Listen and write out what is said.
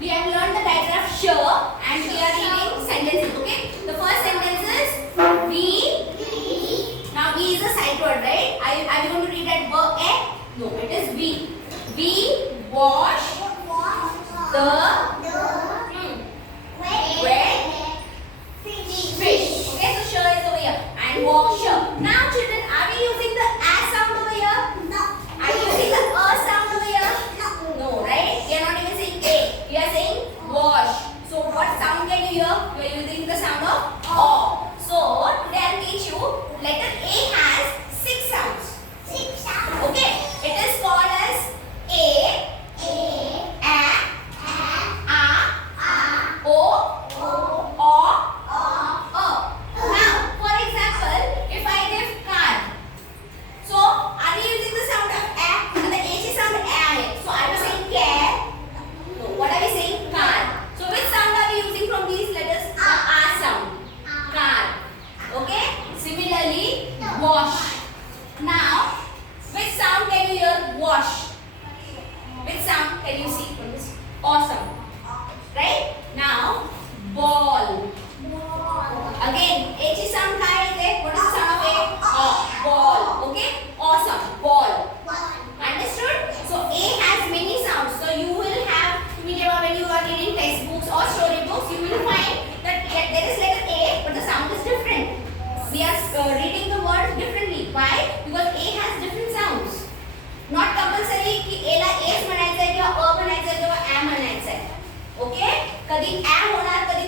we have learned the digraph sure and we are reading sentences. Okay, the first sentence is we. Now we is a sight word, right? Are you going to read that verb a? No, it is we. We wash the wet fish. Okay, so sure is over here and washer. Now children, are we using the as sound over here? No. Are you using the sound over here? No, right? We are not even saying a. We are saying wash. So what sound can you hear? You are using the sound of o. So today I will teach you letter A has 6 sounds. 6 sounds. Okay, it is called as a, o, Now, for example, if I give car, so are we using the sound of a and the h sound a? So are we saying care? No. What are we saying? Car. So which sound are we using from these letters? The a sound. Car. Okay. Similarly, wash. Now, which sound can you hear? Wash. Which sound can you see from this? Awesome. Right? Now, ball. Again, H sound high is there. What is the sound of a? Ball. Okay? Awesome. Ball. Understood? So A has many sounds. So you will have, when you are reading textbooks or storybooks, you will find that there is letter A, but the sound is different. We are reading the word differently. Why? Because A has different sounds. Not compulsory कि A La A's म्हणायचं आहे किंवा अ म्हणायचं आहे किंवा A म्हणायचं आहे. Okay? कधी A होणार, कधी